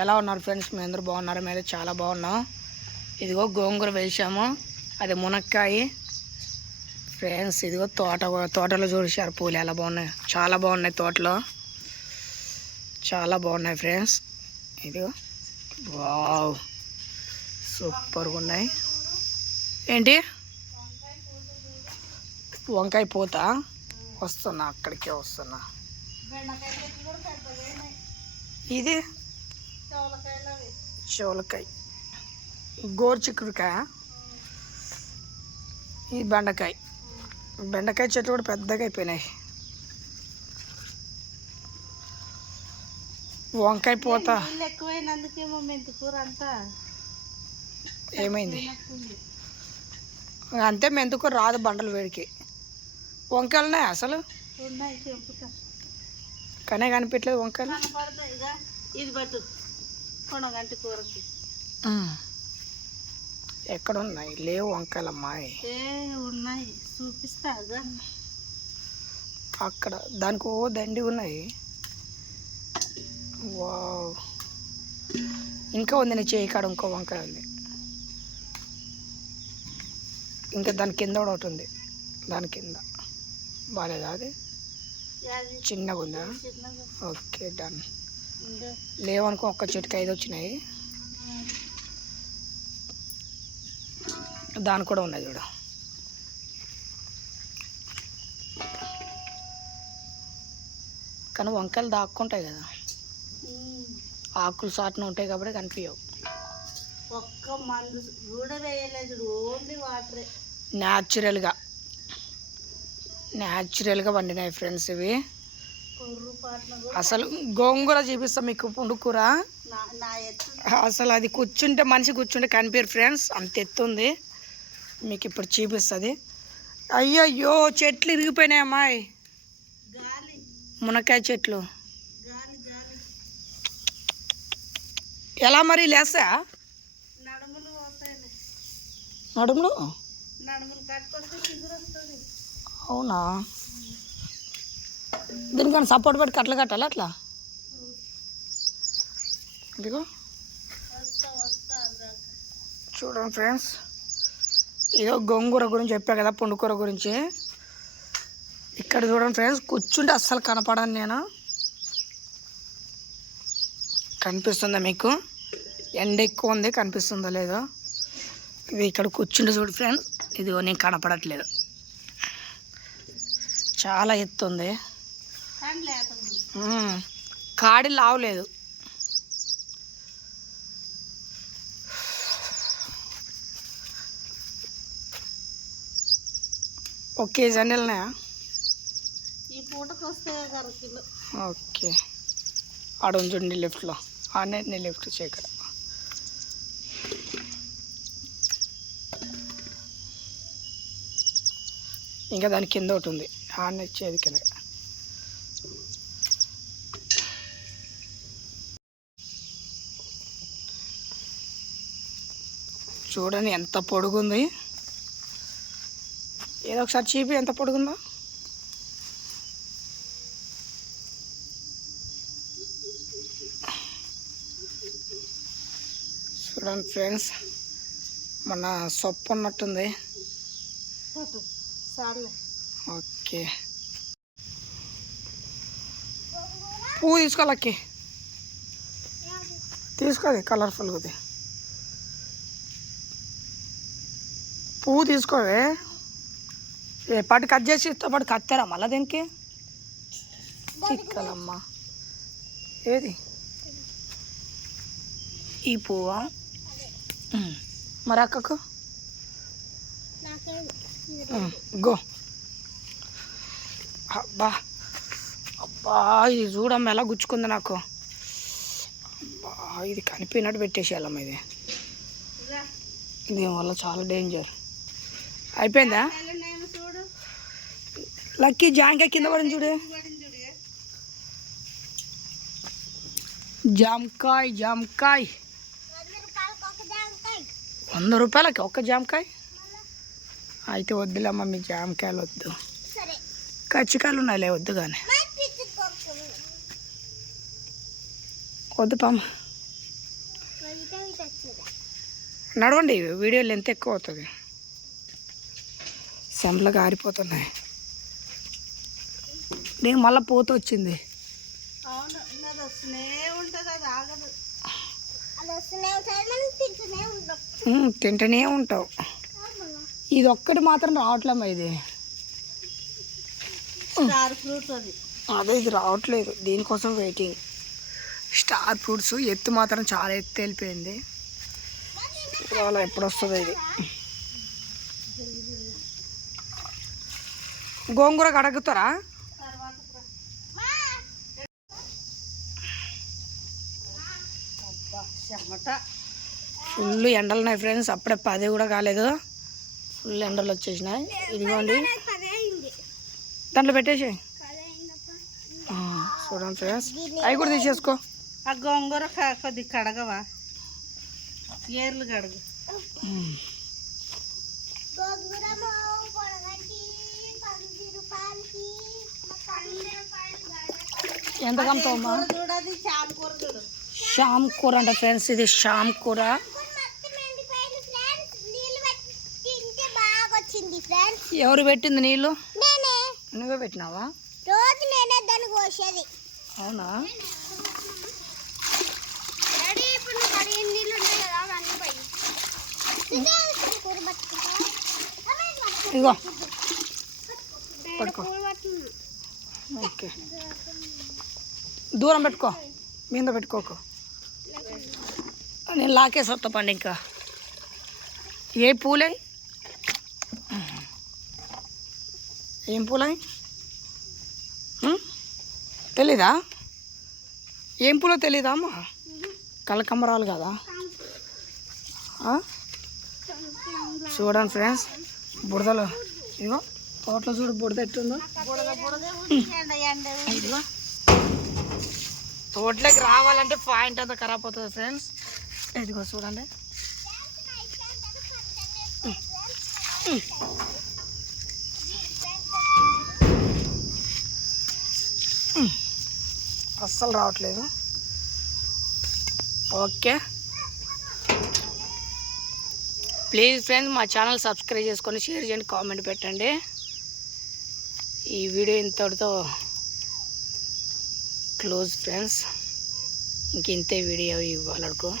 ఎలా ఉన్నారు ఫ్రెండ్స్? మీ అందరూ బాగున్నారు? మేము చాలా బాగున్నాం. ఇదిగో గోంగూర వేసాము, అది మునక్కాయ ఫ్రెండ్స్. ఇదిగో తోటలో చూసారు పూలు ఎలా బాగున్నాయి, చాలా బాగున్నాయి. తోటలో చాలా బాగున్నాయి ఫ్రెండ్స్. ఇదిగో వావ్, సూపర్గా ఉన్నాయి. ఏంటి వంకాయ పూత? వస్తున్నా, అక్కడికే వస్తున్నా. ఇది చోలకాయ, గోరుచిక్కుడుకాయ, ఇది బెండకాయ. బెండకాయ చెట్లు కూడా పెద్దగా అయిపోయినాయి. వంకాయ పూత ఎక్కువైనందుకేమో మెంతికూర అంతా ఏమైంది అంతే. మెంతికూర రాదు బండలు వేడికి. వంకాయలు ఉన్నాయి అసలు, కానీ కనిపించలేదు వంకాయలు. ఇది పట్టు కొనగంటి కూరకి ఎక్కడ ఉన్నాయి? లేవు వంకాయలు అమ్మాయి. ఉన్నాయి, చూపిస్తా. అక్కడ దానికి ఓ దండి ఉన్నాయి. వావ్, ఇంకా ఉంది నీ చేయి కాడ ఇంకో వంకాయ ఉంది. ఇంకా దాని కింద కూడా ఒకటి ఉంది. దాని కింద బాగాలేదా? అది చిన్నగా ఉందా? Okay done. లేవనుకో, ఒక్క చెట్టుకి 5 వచ్చినాయి. దాని కూడా ఉన్నాయి చూడు. కానీ వంకాయలు దాక్కుంటాయి కదా, ఆకులు సాటున ఉంటాయి కాబట్టి కనిపించవు. ఒక్క మందు కూడా వేయలేదు, ఓన్లీ వాటరే. న్యాచురల్గా వండినాయి ఫ్రెండ్స్ ఇవి. అసలు గోంగూర చూపిస్తాం మీకు, పుండుకూర. అసలు అది కూర్చుంటే, మనిషి కూర్చుంటే కనిపించరు ఫ్రెండ్స్, అంత ఎత్తుంది. మీకు ఇప్పుడు చూపిస్తుంది. అయ్యయ్యో, చెట్లు ఇరిగిపోయినాయి అమ్మాయి, మునక్కాయ చెట్లు. ఎలా మరి లేస్తా? నడుములు అవునా? దీనికన్నా సపోర్ట్ పెట్టి కట్టలు కట్టాలి అట్లా. ఇదిగో చూడండి ఫ్రెండ్స్, ఇదో గోంగూర గురించి చెప్పా కదా, పుండుకూర గురించి. ఇక్కడ చూడండి ఫ్రెండ్స్, కూర్చుంటే అస్సలు కనపడను నేను. కనిపిస్తుందా మీకు? ఎండ ఎక్కువ ఉంది, కనిపిస్తుందో లేదో. ఇది ఇక్కడ కూర్చుంటే చూడు ఫ్రెండ్స్, ఇదిగో నేను కనపడట్లేదు, చాలా ఎత్తు ఉంది. కాడి లావలేదు. ఒక కేజీ అన్నీ ఉన్నాయా? ఈ పూటకు వస్తే ఓకే. ఆడ ఉంచండి లెఫ్ట్లో, ఆడనే లెఫ్ట్ చేయక్కడ. ఇంకా దాని కింద ఒకటి ఉంది, ఆడనే చేది కింద. చూడండి ఎంత పొడుగుంది. ఏదో ఒకసారి చూపి ఎంత పొడుగుందో. చూడండి ఫ్రెండ్స్, మన సొప్పు ఉన్నట్టుంది. ఓకే, పువ్వు తీసుకోవాలకి, తీసుకోది కలర్ఫుల్గా ఉంది. పువ్వు తీసుకోవే, పాటు కట్ చేసి పాటు కత్తారా మళ్ళీ దీనికి? చిక్కలమ్మా, ఏది ఈ పువ్వా? మరి అక్కకు గో. అబ్బా అబ్బా, ఇది చూడమ్మ ఎలా గుచ్చుకుంది నాకు. అబ్బా, ఇది కనిపినట్టు పెట్టేసేయాలమ్మ. ఇది దీనివల్ల చాలా డేంజర్. అయిపోయిందా? లక్కీ జాంకాయ కింద పడింది చూడు. జామకాయ 100 రూపాయలకి ఒక్క జామకాయ. అయితే వద్దులేమ్మ, మీ జామకాయలు వద్దు. కచ్చికాయలు ఉన్నాయిలే, వద్దు. కానీ వద్దు పామ. నడవండి, వీడియో లెంత్ ఎక్కువ అవుతుంది. సెంట్లకు ఆరిపోతున్నాయి. నేను మళ్ళీ పోత వచ్చింది. తింటూనే ఉంటావు. ఇది ఒక్కటి మాత్రం రావట్లేమ్మా. ఇది అదే ఇది రావట్లేదు, దీనికోసం వెయిటింగ్. స్టార్ ఫ్రూట్స్ ఎత్తు మాత్రం చాలా ఎత్తు వెళ్ళిపోయింది. అలా ఎప్పుడు వస్తుంది ఇది. గోంగూర కడుగుతారా? ఫుల్ ఎండలు ఉన్నాయి ఫ్రెండ్స్. అప్పుడే 10 కూడా కాలేదు, ఫుల్ ఎండలు వచ్చేసినాయి. ఇదిగోండి, దాంట్లో పెట్టేసి చూడండి ఫ్రెండ్స్. అవి కూడా తీసేసుకో. ఆ గోంగూర కొద్ది కడగవా, ఏర్లు కడుగు. ఎంత కమ్ముతావమ్మా? చూడది చామ్ కూర చూడు. షామ్ కూర అంట ఫ్రెండ్స్, ఇది షామ్ కూర. ఎవరు పెట్టింది నీళ్ళు? నువ్వే పెట్టినావా? రోజు నేనే దాన్ని కోసేది. అవునా? ఇగో పట్టుకో. ఓకే, దూరం పెట్టుకో, మీద పెట్టుకోకు. నేను లాకేసి వస్తా పండి. ఇంకా ఏ పూలే? ఏం పూలవి తెలీదా? ఏం పూలో తెలీదా అమ్మా? కలకంబరాలు కదా. చూడండి ఫ్రెండ్స్, బుడదలు. ఇదిగో తోటలో చూడు బుడద ఎట్టుందో. ఇదిగో తోటలోకి రావాలంటే పాయింట్ అంతా ఖరాబ్ అవుతుంది ఫ్రెండ్స్. ఇదిగో చూడండి. అస్సలు రావట్లేదు. ఓకే, ప్లీజ్ ఫ్రెండ్స్ మా ఛానల్ సబ్స్క్రైబ్ చేసుకొని షేర్ చేయండి, కామెంట్ పెట్టండి. ఈ వీడియో ఇంతటితో క్లోజ్ ఫ్రెండ్స్. ఇంతే వీడియో ఇవ్వాలనుకో.